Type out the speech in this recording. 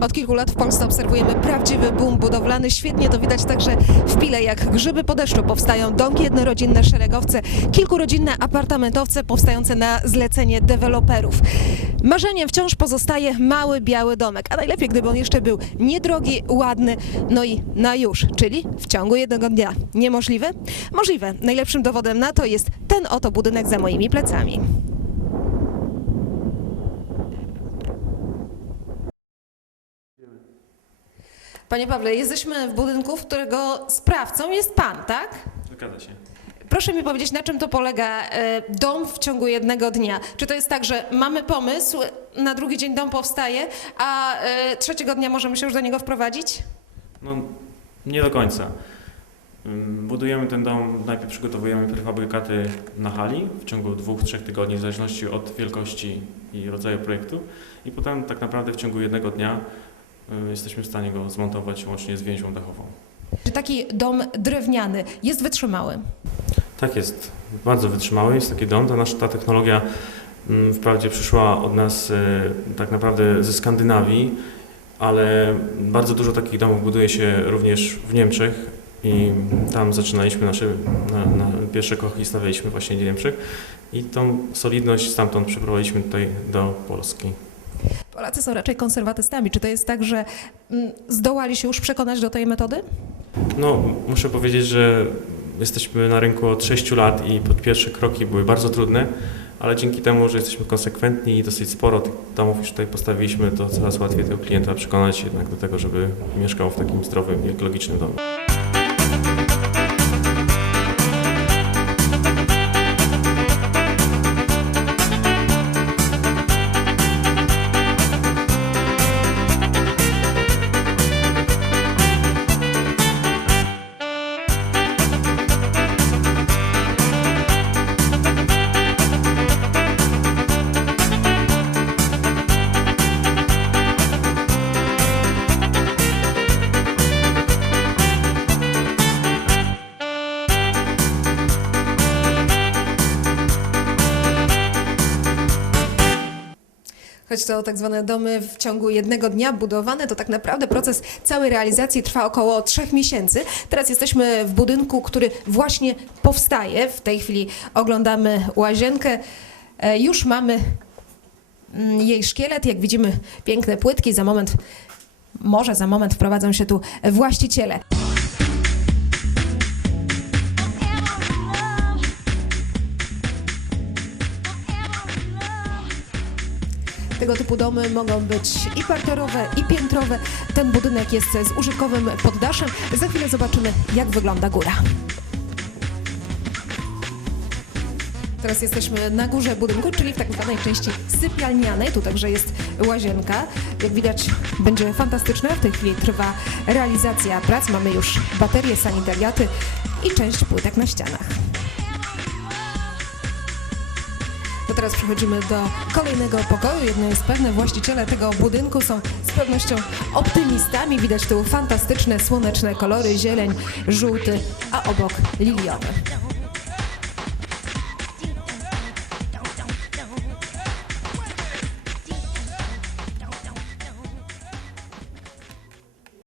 Od kilku lat w Polsce obserwujemy prawdziwy boom budowlany. Świetnie to widać także w Pile, jak grzyby po deszczu powstają domki jednorodzinne, szeregowce, kilkurodzinne apartamentowce powstające na zlecenie deweloperów. Marzeniem wciąż pozostaje mały, biały domek, a najlepiej gdyby on jeszcze był niedrogi, ładny, no i na już, czyli w ciągu jednego dnia. Niemożliwe? Możliwe. Najlepszym dowodem na to jest ten oto budynek za moimi plecami. Panie Pawle, jesteśmy w budynku, w którego sprawcą jest pan, tak? Zgadza się. Proszę mi powiedzieć, na czym to polega e, dom w ciągu jednego dnia? Czy to jest tak, że mamy pomysł, na drugi dzień dom powstaje, a e, trzeciego dnia możemy się już do niego wprowadzić? No, nie do końca. Ym, Budujemy ten dom, najpierw przygotowujemy prefabrykaty na hali w ciągu dwóch, trzech tygodni, w zależności od wielkości i rodzaju projektu. I potem tak naprawdę w ciągu jednego dnia jesteśmy w stanie go zmontować łącznie z więźą dachową. Czy taki dom drewniany jest wytrzymały? Tak jest, bardzo wytrzymały jest taki dom. Ta nasza ta technologia mm, wprawdzie przyszła od nas y, tak naprawdę ze Skandynawii, ale bardzo dużo takich domów buduje się również w Niemczech i tam zaczynaliśmy nasze na, na pierwsze kroki stawialiśmy właśnie w Niemczech i tą solidność stamtąd przeprowadziliśmy tutaj do Polski. Polacy są raczej konserwatystami. Czy to jest tak, że mm, zdołali się już przekonać do tej metody? No, muszę powiedzieć, że jesteśmy na rynku od 6 lat i pod pierwsze kroki były bardzo trudne, ale dzięki temu, że jesteśmy konsekwentni i dosyć sporo tych domów już tutaj postawiliśmy, to coraz łatwiej tego klienta przekonać jednak do tego, żeby mieszkał w takim zdrowym i ekologicznym domu. Choć to tak zwane domy w ciągu jednego dnia budowane, to tak naprawdę proces całej realizacji trwa około trzech miesięcy. Teraz jesteśmy w budynku, który właśnie powstaje. W tej chwili oglądamy łazienkę. E, Już mamy mm, jej szkielet. Jak widzimy, piękne płytki. Za moment, może za moment wprowadzą się tu właściciele. Tego typu domy mogą być i parterowe, i piętrowe. Ten budynek jest z użytkowym poddaszem. Za chwilę zobaczymy, jak wygląda góra. Teraz jesteśmy na górze budynku, czyli w tak zwanej części sypialnianej. Tu także jest łazienka. Jak widać, będzie fantastyczna. W tej chwili trwa realizacja prac. Mamy już baterie, sanitariaty i część płytek na ścianach. Teraz przechodzimy do kolejnego pokoju. Jedno jest pewne, właściciele tego budynku są z pewnością optymistami. Widać tu fantastyczne, słoneczne kolory, zieleń, żółty, a obok liliowy.